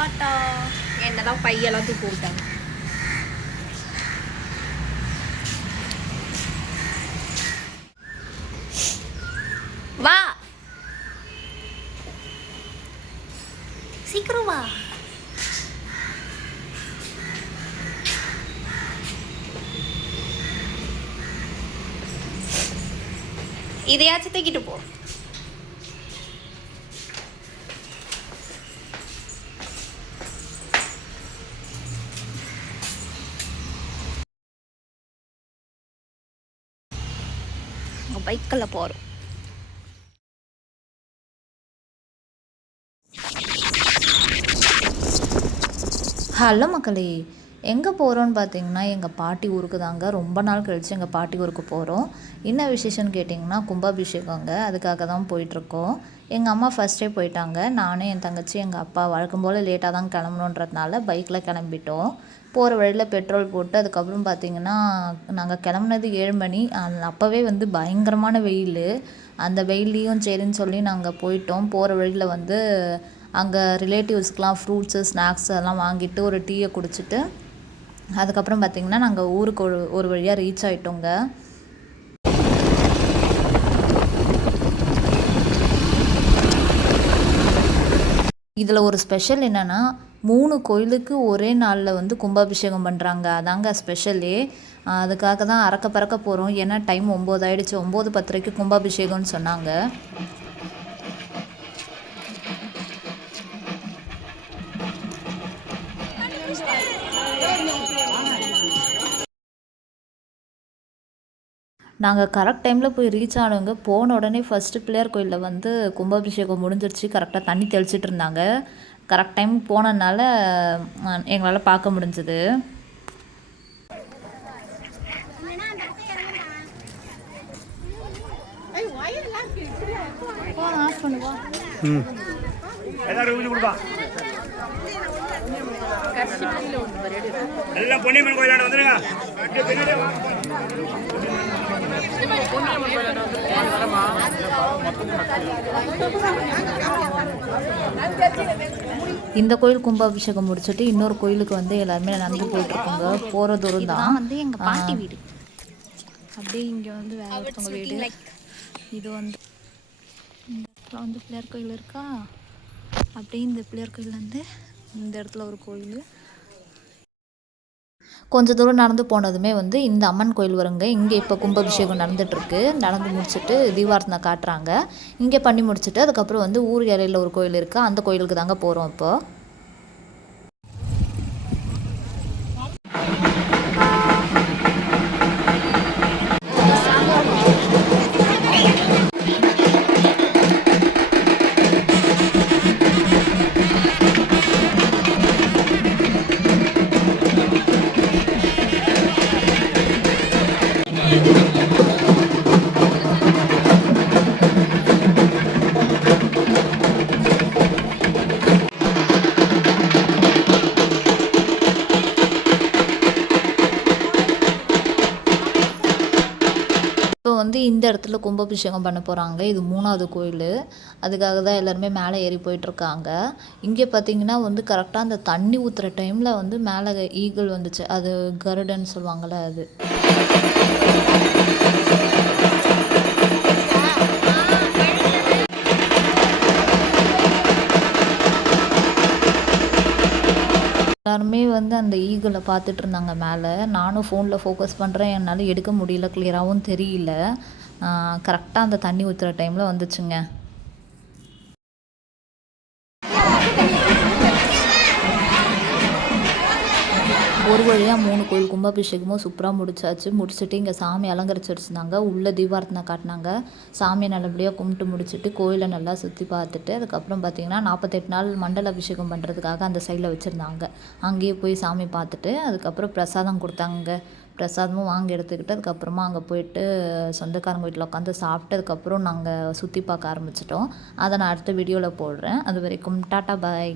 Tata என்னதான் பையெல்லாம் தூக்கி விட்டாங்க. வா. சீக்கிரம் வா. இதையாச்சும் தூக்கிட்டு போ. பைக்கில் போகிறோம் ஹலோ மக்களே எங்கே போகிறோன்னு பார்த்தீங்கன்னா எங்கள் பாட்டி ஊருக்கு தாங்க ரொம்ப நாள் கழித்து எங்கள் பாட்டி ஊருக்கு போகிறோம் என்ன விசேஷம்னு கேட்டிங்கன்னா கும்பாபிஷேகங்க. அதுக்காக தான் போயிட்டுருக்கோம். எங்கள் அம்மா ஃபஸ்ட்டே போயிட்டாங்க. நானும் என் தங்கச்சி எங்கள் அப்பா வழக்கம் போல் லேட்டாக தான் கிளம்பணுன்றதுனால பைக்கில் கிளம்பிட்டோம். போகிற வழியில் பெட்ரோல் போட்டு அதுக்கப்புறம் பார்த்திங்கன்னா நாங்கள் கிளம்புனது ஏழு மணி. அப்போவே வந்து பயங்கரமான வெயில். அந்த வெயில்லையும் சரின்னு சொல்லி நாங்கள் போயிட்டோம். போகிற வழியில் வந்து அங்கே ரிலேட்டிவ்ஸ்க்கெலாம் ஃப்ரூட்ஸு ஸ்நாக்ஸ் அதெல்லாம் வாங்கிட்டு ஒரு டீயை குடிச்சிட்டு அதுக்கப்புறம் பார்த்திங்கன்னா நாங்கள் ஊருக்கு ஒரு ஒரு வழியாக ரீச் ஆகிட்டோங்க இதில் ஒரு ஸ்பெஷல் என்னென்னா மூணு கோயிலுக்கு ஒரே நாளில் வந்து கும்பாபிஷேகம் பண்ணுறாங்க அதாங்க ஸ்பெஷலே அதுக்காக தான் அறக்க பறக்க போகிறோம் ஏன்னா டைம் ஒம்பது ஆயிடுச்சு. ஒம்பது பத்தரைக்கு கும்பாபிஷேகம்னு சொன்னாங்க. நாங்கள் கரெக்ட் டைமில் போய் ரீச் ஆனவங்க போன உடனே ஃபஸ்ட்டு பிள்ளையார் கோயிலில் வந்து கும்பாபிஷேகம் முடிஞ்சிருச்சு. கரெக்டாக தண்ணி தெளிச்சிட்டு இருந்தாங்க. கரெக்ட் டைம் போனதுனால எங்களால் பார்க்க முடிஞ்சது. எல்லாம் பொன்னியம்மன் கோயிலாண்ட வந்துருங்க. இந்த கோயில் கும்பாபிஷேகம் முடிச்சுட்டு இன்னொரு கோயிலுக்கு வந்து எல்லாருமே நடந்து போயிட்டுருக்காங்க. போகிற தூரம் இதுதான் தான். வந்து எங்கள் பாட்டி வீடு. அப்படியே இங்கே வந்து வேற ஒருத்தவங்க வீடு. இது வந்து இந்த இடத்துல வந்து பிள்ளையார் கோயில் இருக்கா? அப்படியே இந்த பிள்ளையார் கோயில் வந்து இந்த இடத்துல ஒரு கோயில். கொஞ்ச தூரம் நடந்து போனதுமே வந்து இந்த அம்மன் கோயில் வருங்க. இங்கே இப்போ கும்பாபிஷேகம் நடந்துட்டுருக்கு. நடந்து முடிச்சுட்டு தீபார்த்தனை காட்டுறாங்க. இங்கே பண்ணி முடிச்சுட்டு அதுக்கப்புறம் வந்து ஊர் இலையில் ஒரு கோயில் இருக்குது அந்த கோயிலுக்கு தாங்க போகிறோம் இப்போது இப்போ வந்து இந்த இடத்துல கும்பாபிஷேகம் பண்ண போகிறாங்க இது மூணாவது கோயில். அதுக்காக தான் எல்லாருமே மேலே ஏறி போயிட்டுருக்காங்க. இங்கே பார்த்தீங்கன்னா வந்து கரெக்டாக அந்த தண்ணி ஊற்றுற டைமில் வந்து மேலே ஈகிள் வந்துச்சு. அது கருடன்னு சொல்லுவாங்கள்ல அது. எல்லாருமே வந்து அந்த ஈகிளை பார்த்துட்டு இருந்தாங்க மேலே. நானும் ஃபோனில் ஃபோக்கஸ் பண்ணுறேன் என்னால் எடுக்க முடியல கிளியராகவும் தெரியல. கரெக்டாக அந்த தண்ணி ஊற்றுற டைமில் வந்துச்சுங்க. ஒரு வழியாக மூணு கோயில் கும்பாபிஷேகமும் சூப்பராக முடிச்சாச்சு. முடிச்சுட்டு இங்கே சாமி அலங்கரிச்சு வச்சுருந்தாங்க உள்ளே தீபாரத்தனை காட்டினாங்க. சாமியை நல்லபடியாக கும்பிட்டு முடிச்சுட்டு கோயிலை நல்லா சுற்றி பார்த்துட்டு அதுக்கப்புறம் பார்த்தீங்கன்னா நாற்பத்தெட்டு நாள் மண்டல அபிஷேகம் பண்ணுறதுக்காக அந்த சைடில் வச்சுருந்தாங்க. அங்கேயே போய் சாமி பார்த்துட்டு அதுக்கப்புறம் பிரசாதம் கொடுத்தாங்க. பிரசாதமும் வாங்கி எடுத்துக்கிட்டு அதுக்கப்புறமா அங்கே போயிட்டு சொந்தக்காரங்க வீட்டில் உட்காந்து சாப்பிட்டதுக்கப்புறம் நாங்கள் சுற்றி பார்க்க ஆரம்பிச்சிட்டோம். அதை நான் அடுத்த வீடியோவில் போடுறேன். அது வரைக்கும் டாட்டா பாய்.